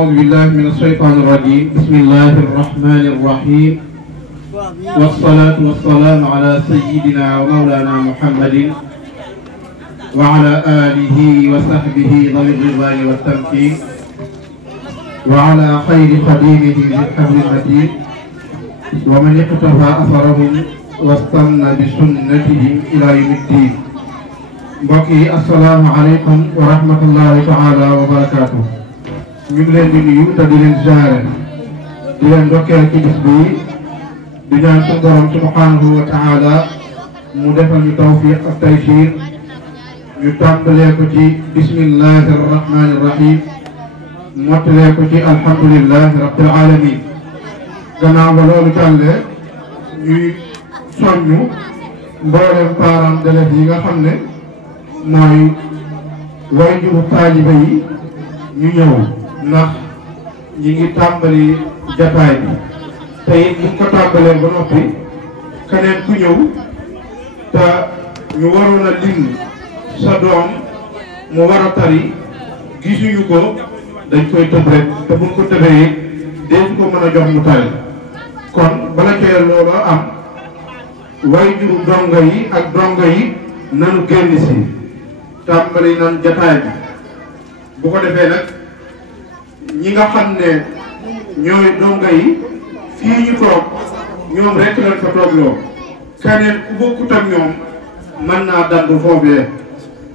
أعوذ بالله من الشيطان الرجيم بسم الله الرحمن الرحيم والصلاة والسلام على سيدنا ومولانا محمد وعلى آله وصحبه ذوي الرضوان والتمكين وعلى خير خديمه بالحبل المتين ومن اقتفى أثرهم واستنى بسنتهم إلى يوم الدين. بقي السلام عليكم ورحمة الله تعالى وبركاته. ñu ngi leen di nuyu te di leen ziare di leen ndokkeel ci bis bi di ñaan suñu borom subhanahu wa taala mu defal ñu tawfiq ak taysir ñu tàmbalee ko ci bismillahi rahmani rahim mottalee ko ci alhamdulillahi rabbil alamin. gannaaw ba loolu tàllee ñuy soññu mboolem parents d'élèves yi nga xam ne mooy waajuru taalibe yi ñu ñëw ndax ñi ngi tàmbali jataay bi te it ñu ko tàmbalee ba noppi keneen ku ñëw te ñu waroon a lim sa doom mu war a tari gisuñu ko dañ koy tëb rek te buñ ko tëbee it deeñ ko mën a jox mu tari kon bala cee looloo am waajuru dongo yi ak dongo yi nanu génn si tàmbali nan jataay bi bu ko defee nag ñi nga xam ne ñooy dongo yi fii ñu toog ñoom rek lañ fa toogloo keneen ku bokkut ak ñoom mën naa dandu foofee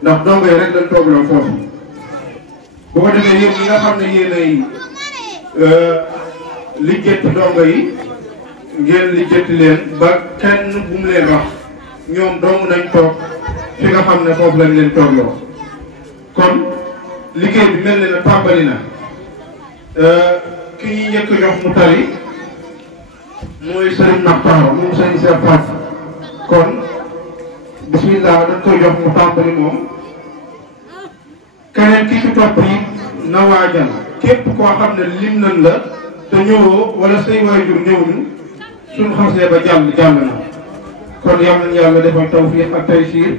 ndax dongo yi rek lañ toogloo foofu bu ko defee yéen ñi nga xam ne yéenay lijjanti dongo yi ngeen lijjanti leen ba kenn bu mu leen wax ñoom dong nañ toog fi nga xam ne foofu lañ leen toogloo kon liggéey bi mel ne na tàmbali na ki ñuy njëkk jox mu tari mooy Serigne Makhtar moom Serigne Cheikh Fatou kon bismillah dañ koy jox mu tàmbali moom keneen ki ci topp yi na waajal képp koo xam ne lim nañ la te ñëwoo wala say waajur ñëwuñu suñ xasee ba jàll na kon yal nañu yàlla defal tawfiq ak taysir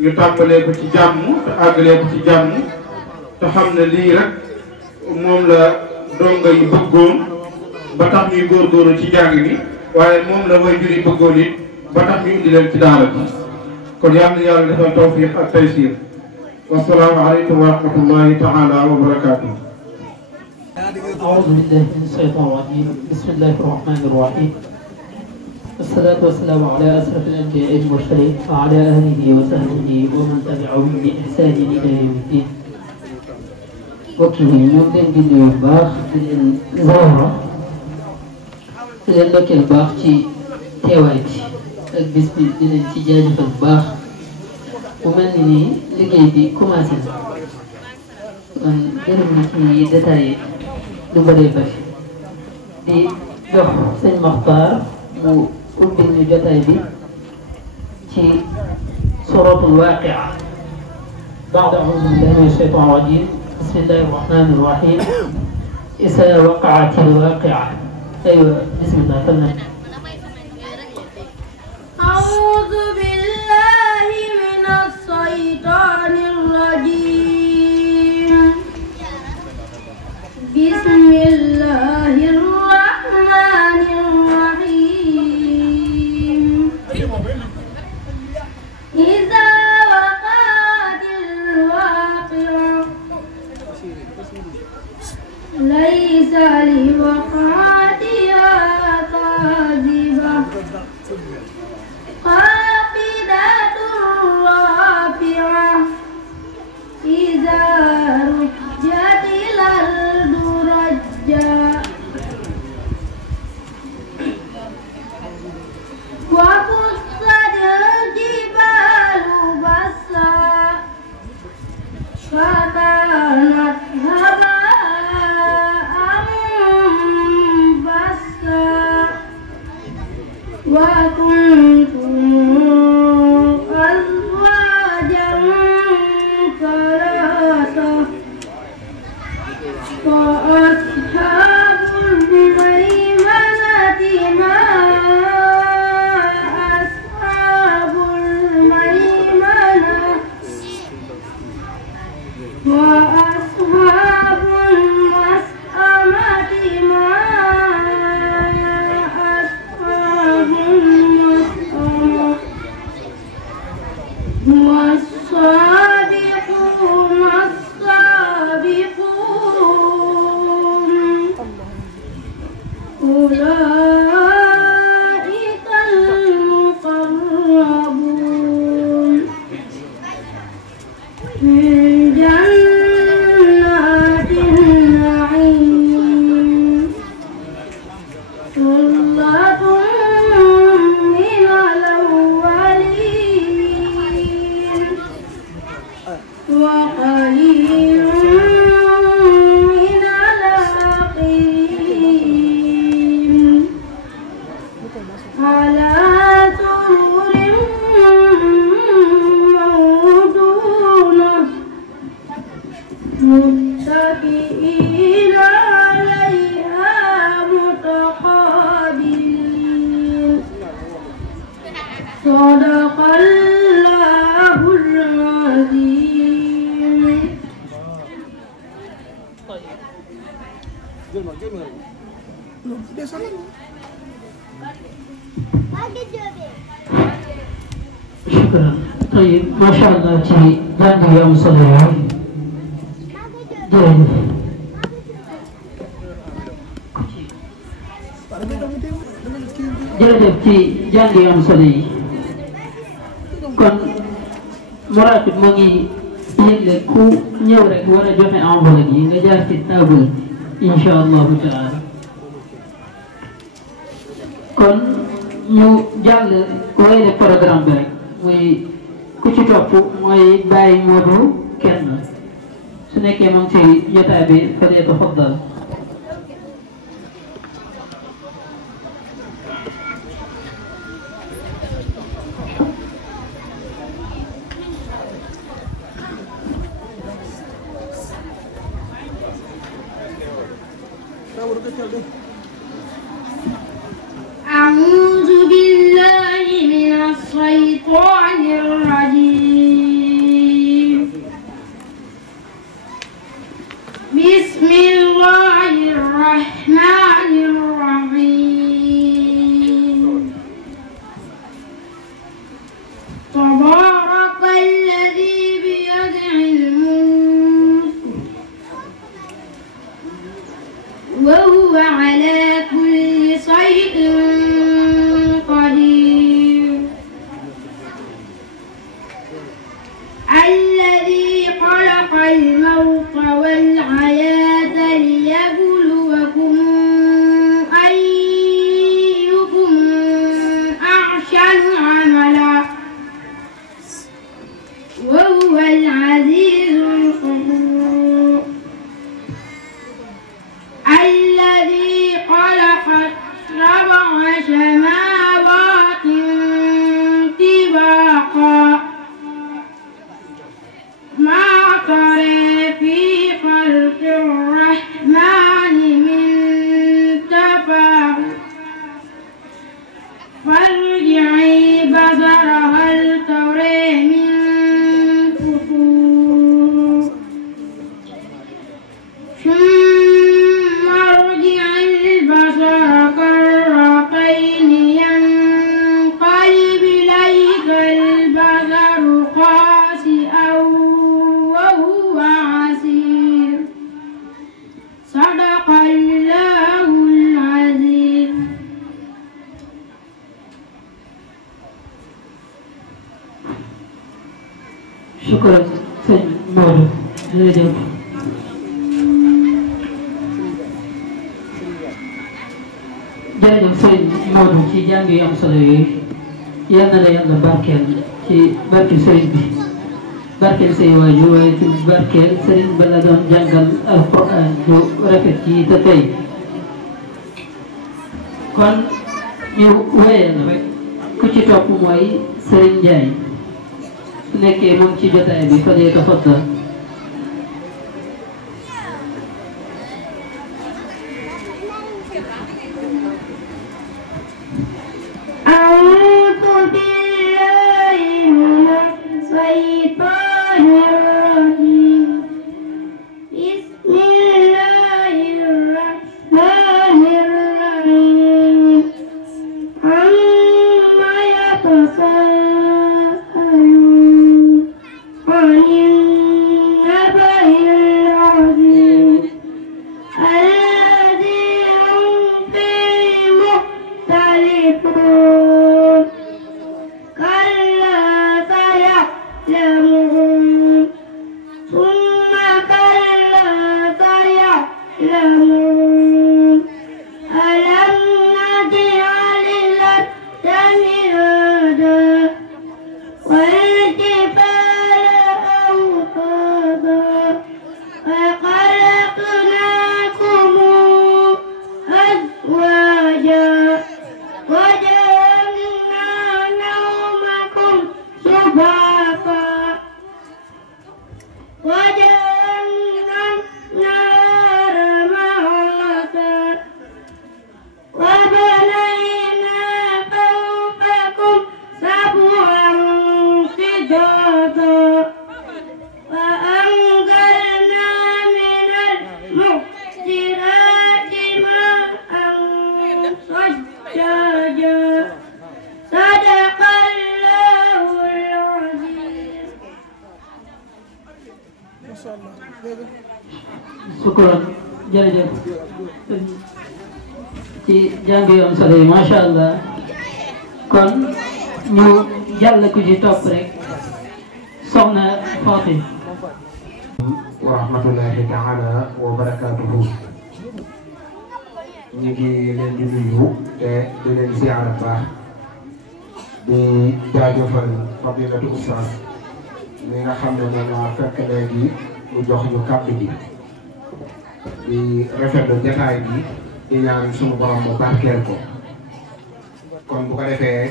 ñu tàmbalee ko ci jàmm te àggalee ko ci jàmm te xam ne lii rek moom la donga yi bëggoon ba tax ñuy góorgóorlu ci jàng gi waaye moom la waajur yi bëggoon it ba tax ñu indi leen ci daara bi kon yal na yàlla defal tawfiq ak taysir wassalaamu aleykum wa rahmatullahi taala wa barakaatuh. أعوذ بالله من الشيطان الرجيم بسم الله الرحمن الرحيم والصلاة والسلام على أشرف الأنبياء والمرسلين وعلى آله وصحبه ومن تبعهم بإحسان إلى يوم الدين. mbokk yi ñu ngi leen di nuyu bu baax di leen ziara di leen ndokkeel bu baax ci teewaay bi ak bis bi di leen ci jaajëfal bu baax mu mel ni nii liggéey bi commencé na kon jërëm na ci détails lu bëree bëri di jox sëñ Makhtar mu ubbil ñu jotaay bi ci suratul Waaqia ba'da a'uuzu billahi mina shaytaani rajiim bismillahi rahmaani rahiim izaa waqa'atil waaqi'a aywa bismillah tanna a'uuzu billahi minas shaytaanir rajiim bismillahir rahmaanir rahiim izaa waqa'atil waaqi'a laysa liwaqa'atihaa kaadibah xaafidatun raafi'ah izaa rujjatil ardu rajjaa wa bussatil jibaalu bassaa فكانت هباء منبثا وكنتم أولئك المقربون في جنات النعيم ثلة من الأولين وقليل من الآخرين على سرر موضونة متكئين عليها متقابلين صدق الله العظيم. شكرا. طيب ما شاء الله ci jàng yu am solo yooyu jërëjëf ci jàng yu am solo yi kon Mourabit moo ngi yëgle ku ñëw rek war a joxe enveloppe yi nga jaar ci table incha allahu taala kon ñu jàll wéyale programme bi rek muy ku ci topp mooy Baye Modou kenn su nekkee moom ci jotaay bi fa dee tafaddal. أعوذ بالله من الشيطان الرجيم بسم الله الرحمن الرحيم تبارك الذي بيده الملك وهو على كل شيء قدير الذي خلق الموت والحياة ليبلوكم أيكم أحسن عملا وهو العزيز الغفور الذي خلق سبع سماوات طباقا ما ترى في خلق الرحمن من تفاوت فارجعي بصر هل ترى من فطور ثم ارجع البصر كرتين ينقلب إليك البصر خاسئا وهو حسير صدق الله العظيم. Shukran sëñ Modou jërëjëf. jërëjëf sëñ Modou ci jàng yu am solo yooyu yal na la yàlla barkeel ci barke sëriñ bi barkeel say waajur waaye ci barkeel sëriñ ba la doon jàngal alquran ju rafet yi te tey kon ñu wéyal rek ku ci topp mooy sëriñ Ndiaye su nekkee moom ci jotaay bi fa dee tafaddal. أعوذ بالله من الشيطان الرجيم بسم الله الرحمن الرحيم عما يتساءلون عن النبأ العظيم الذي هم فيه يعلمون ألم نجعل الأرض مهادا والجبال أوتادا وخلقناكم أزواجا وجعلنا نومكم سباتا وجعلنا النهار معاشا وبنينا فوقكم سبعا شدادا وأنزلنا من المعصرات ماء ثجاجا صدق الله العظيم. Syukuran jërëjëf ci jàng yu am solo yi macha allah kon ñu jàll ku ci topp rek soxna Fatim. wa rahmatullahi taala wa barakatuhu ñu ngi leen di nuyu te di leen ziyaara baax di jaajëfal fadilatu ustaas mi nga xam ne moom laa fekk léegi mu jox ñu kàddu gi di rafetlu jotaay bi di ñaan suñu borom mu barkeel ko kon bu ko defee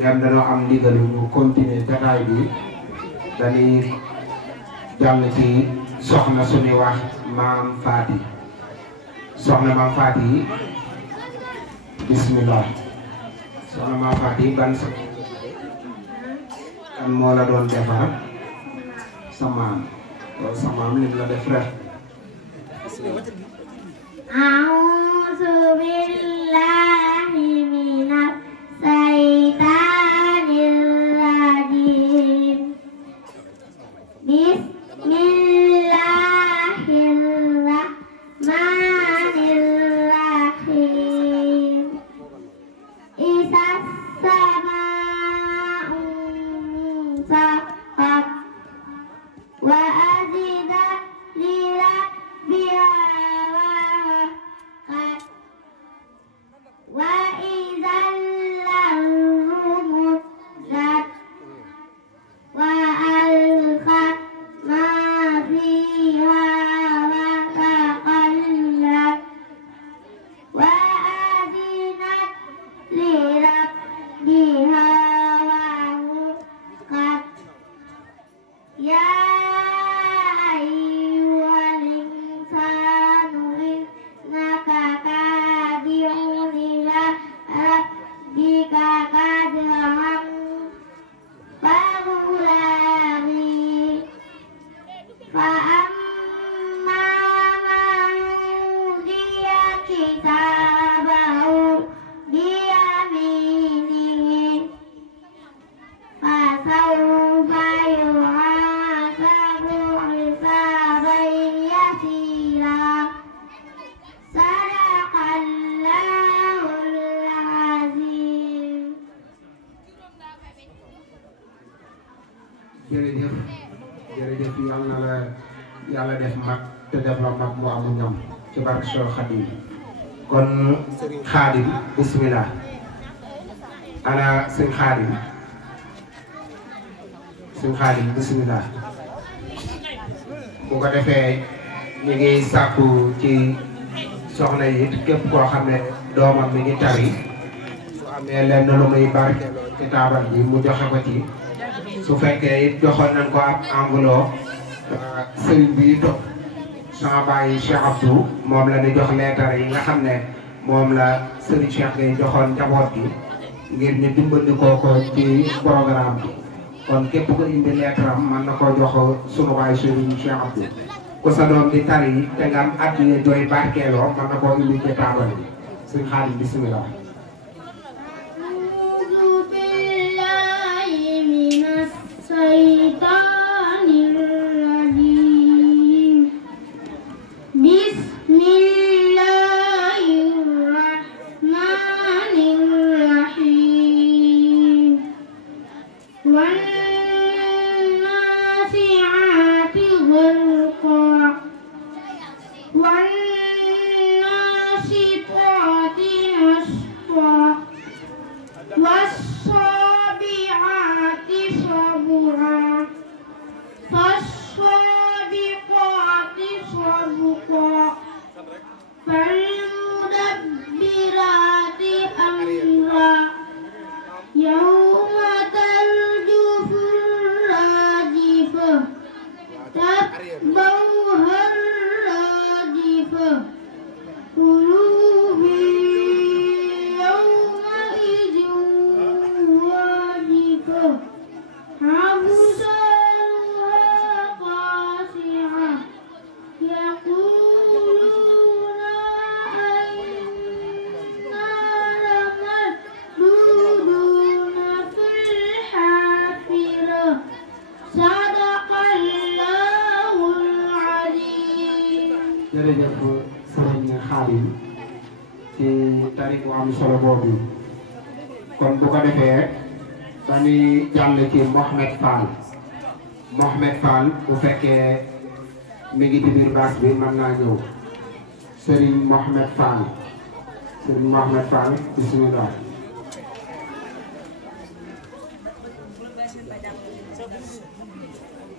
ñoom dañoo am ndigal ñu continuer jotaay bi dañuy jàll ci soxna suñuy wax maam Faati soxna maam Faati bismillah soxna maam Faati ban sa kan moo la doon defar sa maam loolu sa maam lim la def rek أعوذ بالله من الشيطان الرجيم بسم الله الرحمن الرحيم إذا السماء انشقت وأذنت لربها ووقت وإذا الأرض مدت وألقت ما فيها وتخلت وأذنت لربها ووقت يا أيها الإنسان إنك كادح إلى ربك كدحا فملاقيه فأما من أوتي كتابه بيمينه فسوف يحاسب حسابا يسيرا صدق الله العظيم. jërëjëf jërëjëf yal na la yàlla def mag te def la mag mu amu ñam ci barke Seex Xaadim kon sëriñ Xaadim bismillah ana sëñ Xaadim bismillah bu ko defee ñu ngi sàkku ci soxna yi képp koo xam ne doomam mi ngi tari su amee lenn lu muy barkeeloo ci taabal bi mu joxe ko ci su fekkee it joxoon nañ ko ab enveloppe sëriñ bi toog sama bàyyi Cheikh Abdou moom la ñu jox leetar yi nga xam ne moom la sëriñ Cheikh ngay joxoon njaboot gi ngir ñu dimbandikoo ko ci programme bi kon képp ko indi leetaram mën na koo jox sunu bàyyi sëriñ Cheikh Abdou ku sa doom di tari te nga am at yi doy barkeeloo mën na koo indi ci taabal bi sëriñ Xaadim bismillah الشيطان الرجيم بسم الله الرحمن الرحيم والنازعات غرقا والنازعات Xaadim ci tari bu am solo boobu kon bu ko defee dañuy jàll ci Mohamed Fall bu fekkee mi ngi ci biir baas bi mën naa ñëw Serigne Mohamed Fall bismillah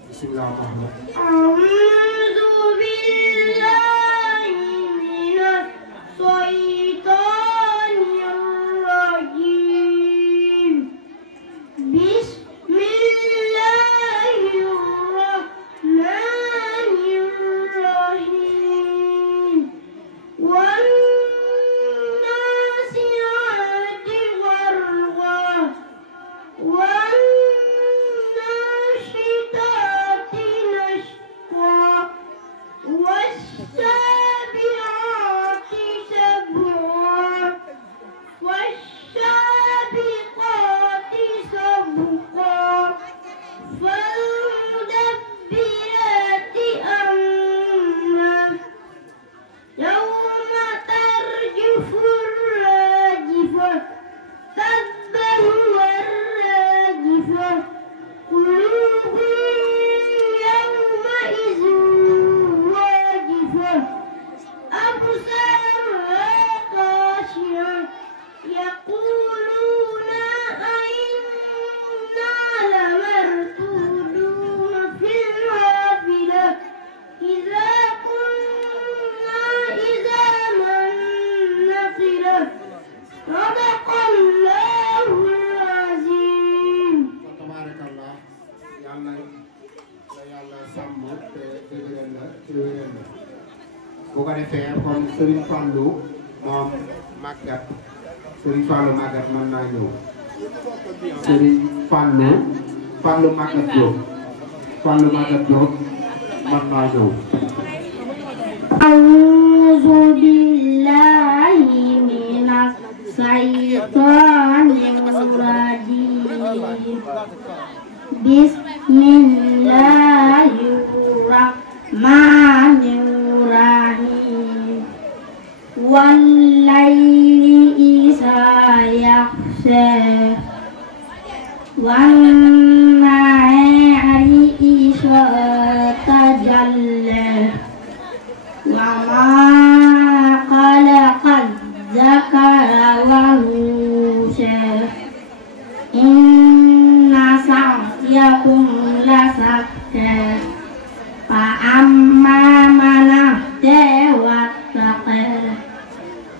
bismillah Mohamed أعوذ بالله من الشيطان الرجيم بسم الله الرحمن الرحيم والنازعات غرقا والناشطات نشطا والسابعات سبعا والسابقات سبقا فالمدبرات أمرا يوم ترجف الراجفة تتبعها الراجفة قلوب يومئذ واجفة أبصارها خاشعة يقولون أئنا لمردودون في الحافلة إذا كنا عظاما نخرة صدق الله العظيم. tabarakallah yàlla sàmm te dëgëral la te wéral la bu ko defee kon Serigne Fallou moom Serigne Fallou Maguette mën naa ñëw Serigne Fallou Maguette Diop mën naa ñëw أعوذ بالله من الشيطان الرجيم بسم الله الرحمن الرحيم والليل إذا يغشى والنهار إذا تجلى وما خلق الذكر والأنثى إن سعيكم لشتى فأما من أهدى واتقى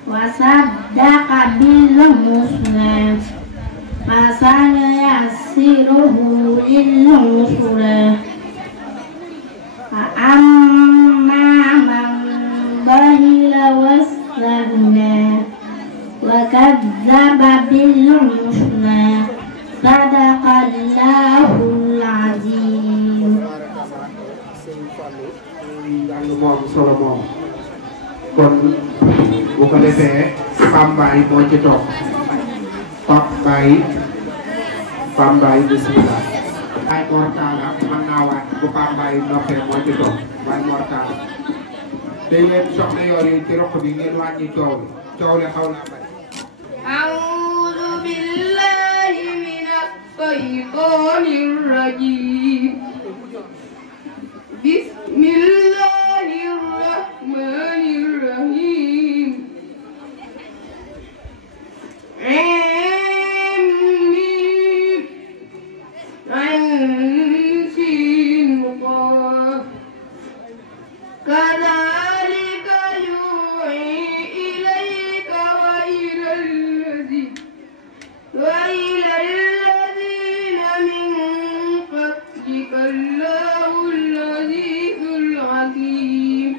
وصدق بالحسنى فسنيسره لليسرى فأما من بخل واستغنى وكذب بالحسنى صدق الله العظيم. jàng moom solo moom kon bu ko defee Pambaay moo ci toog Pambaay bismillah ay mortala mën naa waat bu Pambaay noppee moo ci toog waaye mortala day leen soxna yoor yi ci roq bi ngeen wàññi coow li xaw naa bari أعوذ بالله من الشيطان الرجيم بسم الله الرحمن الرحيم كذلك يوحي إليك وإلى الذين من قبلك الله العزيز الحكيم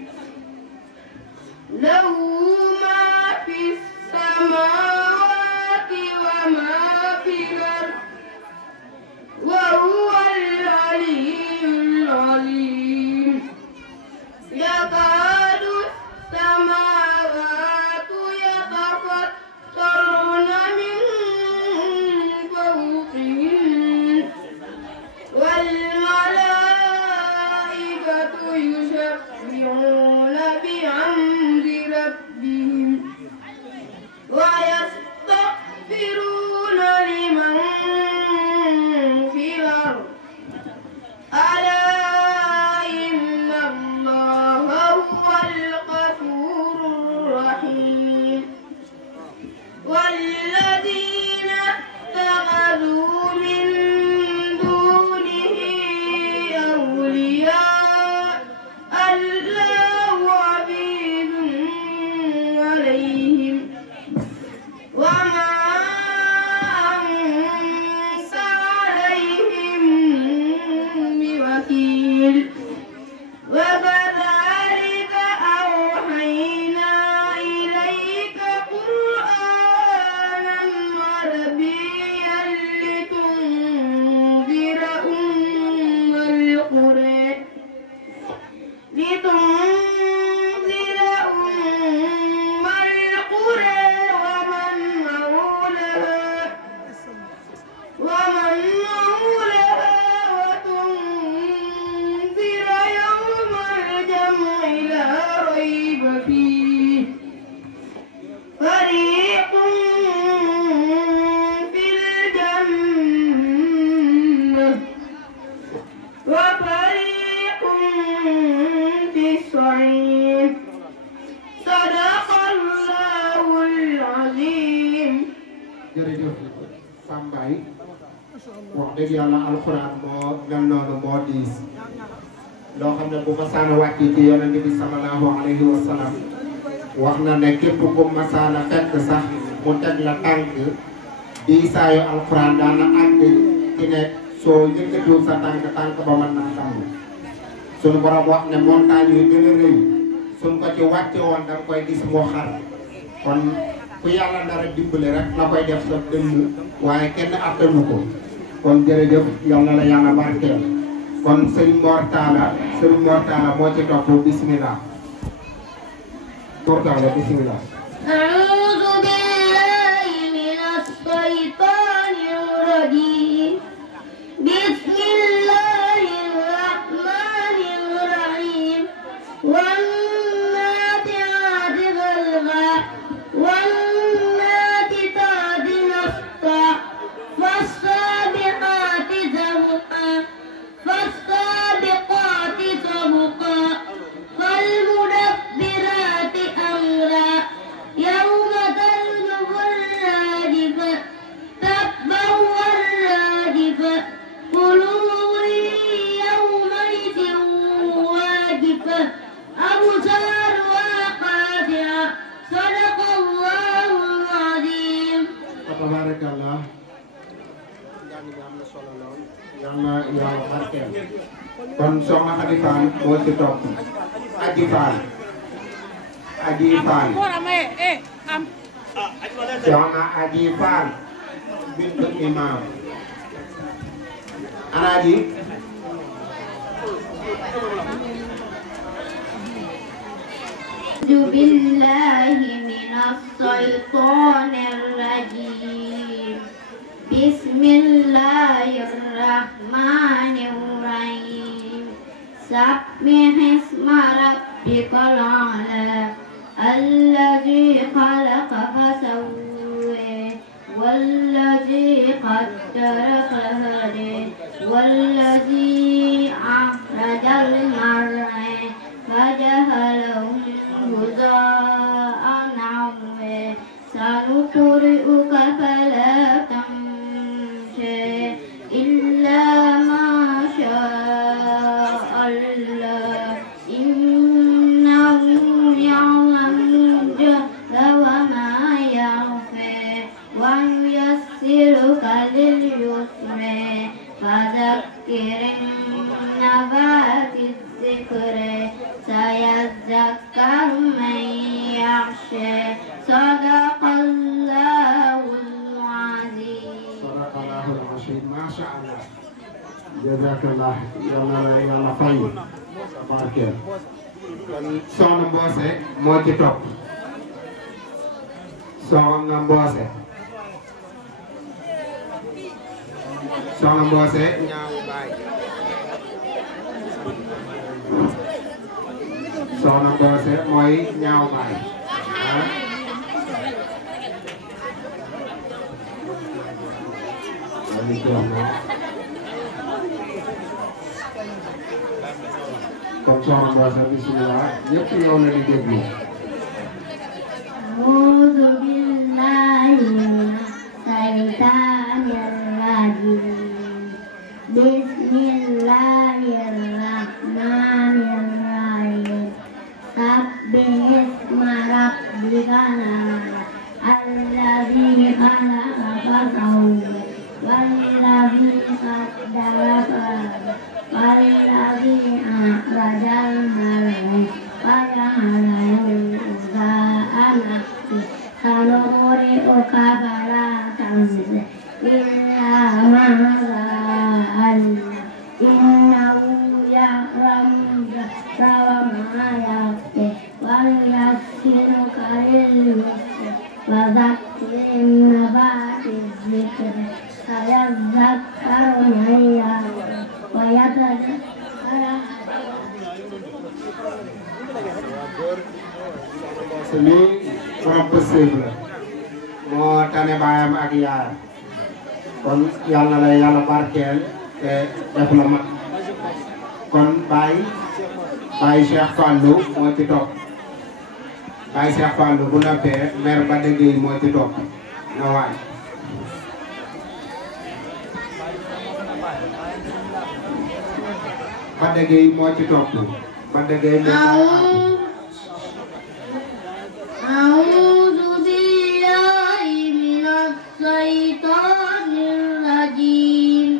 Sambay wax dëgg yàlla alxuraan moo mel noonu moo diis loo xam ne bu masaana wàcc ci yonent bi sallallahu alayhi wa sallam wax na ne képp ku masaana fekk sax mu teg la tànk diisaayu alxuraan daan na àgg ci ne soo yëkkatiwul sa tànk ba mën naa damm suñu borom wax ne montagne yu gën a rëy suñ ko ci wàcce woon da nga koy gis moo xar kon ku yàlla dara dimbale rek la koy def sa dënn waaye kenn attanu ko kon jërëjëf yàlla la yàlla barkeel kon Serigne Mor Talla moo ci topp bismillah Mor Talla bismillah أعوذ بالله من الشيطان الرجيم بسم الله الرحمن الرحيم والنازعات غرقا والناشطات نشطا فالسابقات سبقا فالسابقات سبقا فالمدبرات أمرا يوم ترجف الرادفة تتبع الرادفة قلوب يومئذ واجفة أبصارها خاشعة صدق الله العظيم. tabarakallah njàng mi am na solo lool yàlla yàlla barkeel kon soxna Xadi Faal moo ci topp Aji Faal soxna Aji Faal bintu imam Alaaji أعوذ بالله من الشيطان الرجيم بسم الله الرحمن الرحيم سبح اسم ربك الأعلى الذي خلق فسوى والذي قدر فهدى والذي أخرج المرعى فجعله غثاء نحوا سنقرئك فلا تنسى إلا ما شاء الله إنه يعلم الجهل وما يخفى وييسرك لليسر فذكر النفعت الذكر سيذكر من يخشى صدق الله العظيم. صدق الله العظيم ما شاء الله jazakallah yàlla fay sa barkeel kon soxna Mboose moo ci topp soxna Mboose ñaawu baay soxna Mboose mooy ñaaw baay comme soxna Mboose bismillah ñëpp yow la di déglu أعوذ بالله من الشيطان الرجيم بسم الله الرحمن الرحيم سبح اسم ربك الذي خلق فسوى والذي قدر فهدى والذي أخرج المرعى فجعله غثاء نحوا سنقرئك فلا تنسى إلا ما شاء الله إنه يعلم الجهر وما يخفى وييسرك لليسر وذكر النفعت الذكر سيذكر من يخشى ويتذكر lii borom pëstéef la moo tane baayam ak yaayam kon yàlla la yàlla barkeel te def la mag kon Baye Cheikh Fallou moo ci topp Baye Cheikh Fallou bu noppee maire ba dëggee moo ci topp na waay Bada Gueye moo ci topp Bada Gueye أعوذ بالله من الشيطان الرجيم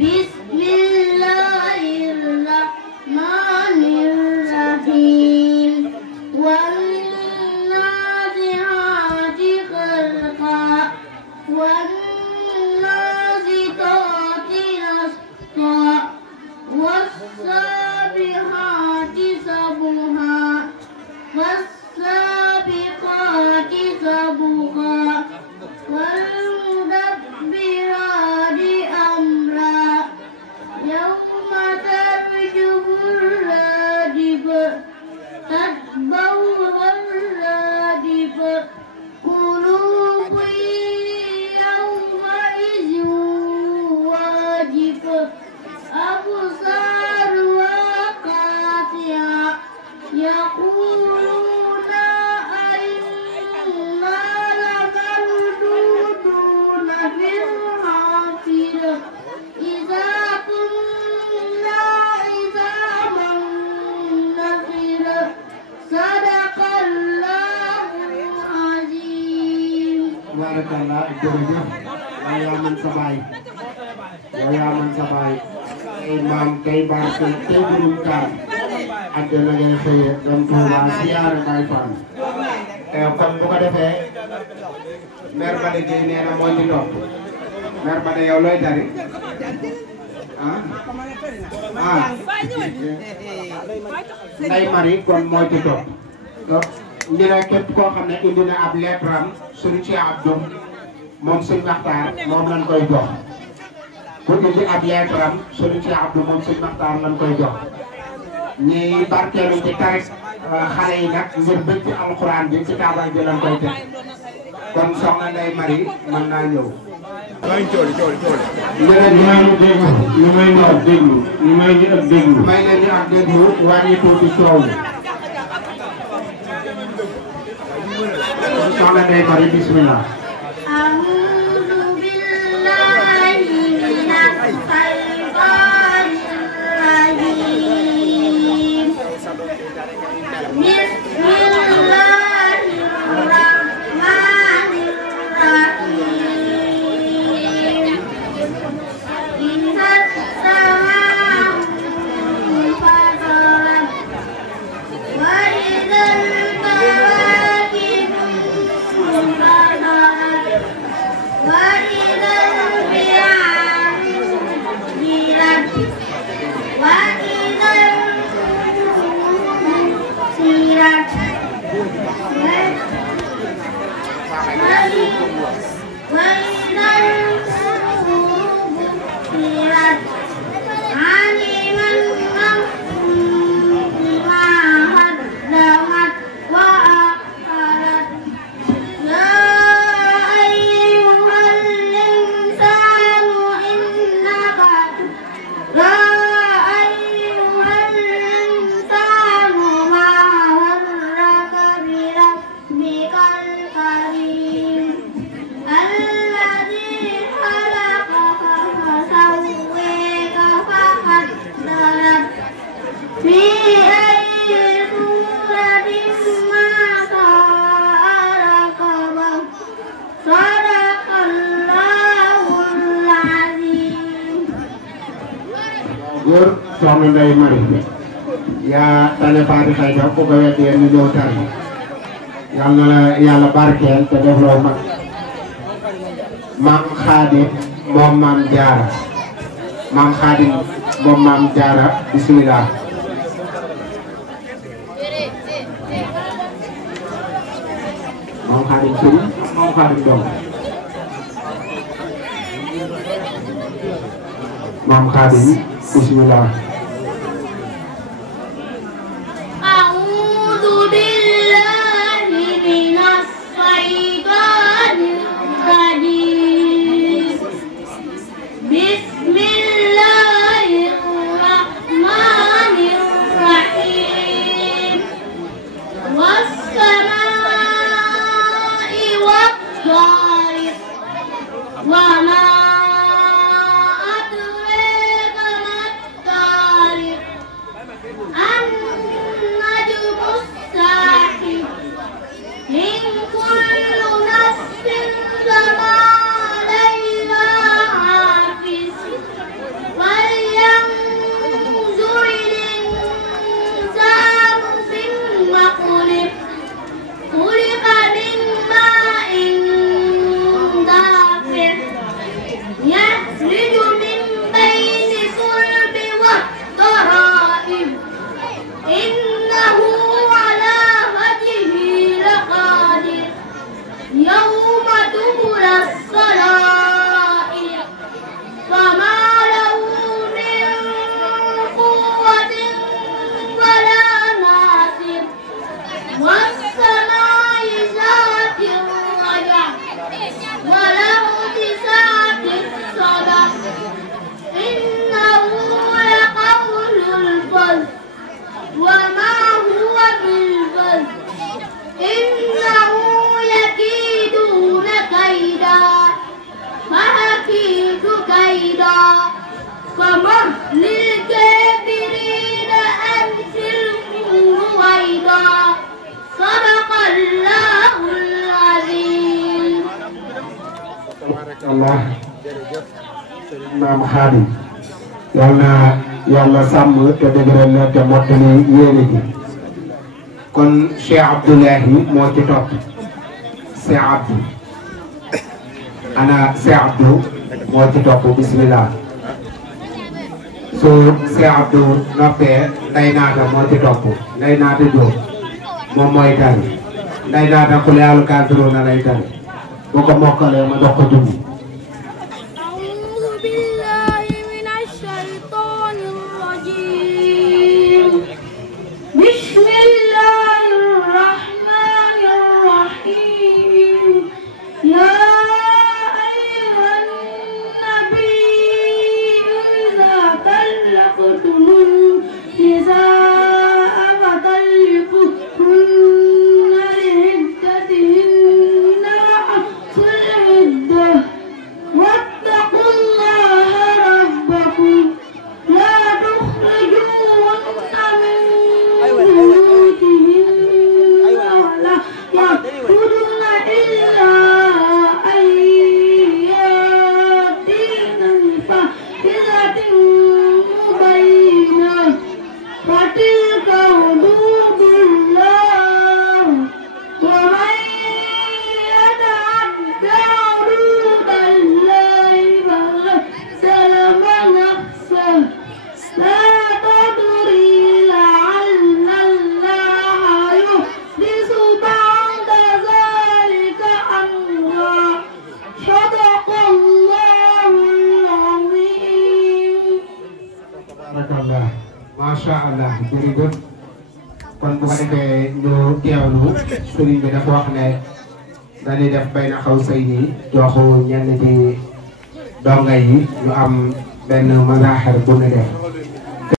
بسم الله الرحمن الرحيم والنازعات غرقا والنازطات نشطا والسابحات سبحا والسابقات سبقا والمدبرات أمرا يوم ترجف الرادفة تتبعها الرادفة قلوب يومئذ واجفة أبصارها قاسية يقولون أئنا لمردودون في الحافرة إذا كنا عظاما نخرة صدق الله العظيم. بارك الله jërëjëf yaa man sa baay yaa man sa baay maam kay barke tey burum taal àddina ngay xëyee dem Touba siyaare Baay Fall kon bu ko defee mère Bada Gueye nee na moo ci topp mère Bada yow looy tari Ndeye Marie kon moo ci topp donc ñu ne képp koo xam ne indi na ab lettre am Serigne Cheikh Abdou moom Serigne Makhtar moom lañ koy jox ku indi ab lettre am Serigne Cheikh Abdou moom Serigne Makhtar lañ koy jox ñi barkeelu ci tarik xale yi nag ngir bëgg alxuraan bi ci taabal bi lañ koy teg kon soxna Ndeye Marie mën naa ñëw. ñu may ñu ak déglu ñu may ñu ak déglu. may leen ñu ak déglu wàññi tuuti coow li. soxna Ndeye Marie bismillah. أعوذ بالله من الشيطان الرجيم بسم الله الرحمن الرحيم إذا السماء انفطرت وإذا الكواكب انفطرت وإذا البحار سجرت وإذا النجوم سيرت وإذا القلوب سيرت علمت نفس ما قدمت وأخرت يا أيها الإنسان إنك يا أيها الإنسان ما غرك بربك الكريم الذي خلقك فسويك فقدرك في أي صورة ما شاء ركبك صدق الله العظيم. góor soxna Ndeye Marie yaa tane Fatiha ja ku ko weddee ñu ñëw tari yal na la yàlla barkeel te def loo mag maam Xaadim moom maam Jaara maam Xaadim moom maam Jaara bismillah. maam Xaadim sëriñ maam Xaadim doom maam Xaadim bismillah. أعوذ بالله من الشيطان الرجيم بسم الله الرحمن الرحيم والسماء والطارق وما أدراك ما الطارق إن كل نفس بما عليها حافظ ولينظر الإنسان مما خلق من ماء دافق يخرج من بين الصلب والترائب إنه على وجهه لقادر يوم تبلى السرائر فما له من قوة ولا ناصر والسماء ذات الرجع والأرض ذات الصدع إنه لقول الفصل وما هو بالفصل إنه يكيدون كيدا فأكيد كيدا فمهل الكافرين أمثلهم رويدا صدق الله العظيم. تبارك الله. Maam Xaadi yal na yàlla sàmm te dëgëral la te mottali yéene ji kon Cheikh Abdoulahi moo ci topp Cheikh Abdou ana Cheikh Abdou moo ci topp bismillah su Cheikh Abdou noppee Ndey Naata moo ci topp Ndey Naata Jóob moom mooy tari Ndey Naata xul yàlla kaafiruuna lay tari boo ko mokkalee ma jox ko junni. Masha Allah jërëjëf kon bu ko defee ñu teewlu sëriñ bi dafa wax ne dañuy def bayna xaw say nii jox ñenn ci donga yi ñu am benn mazaaxir bu ñu def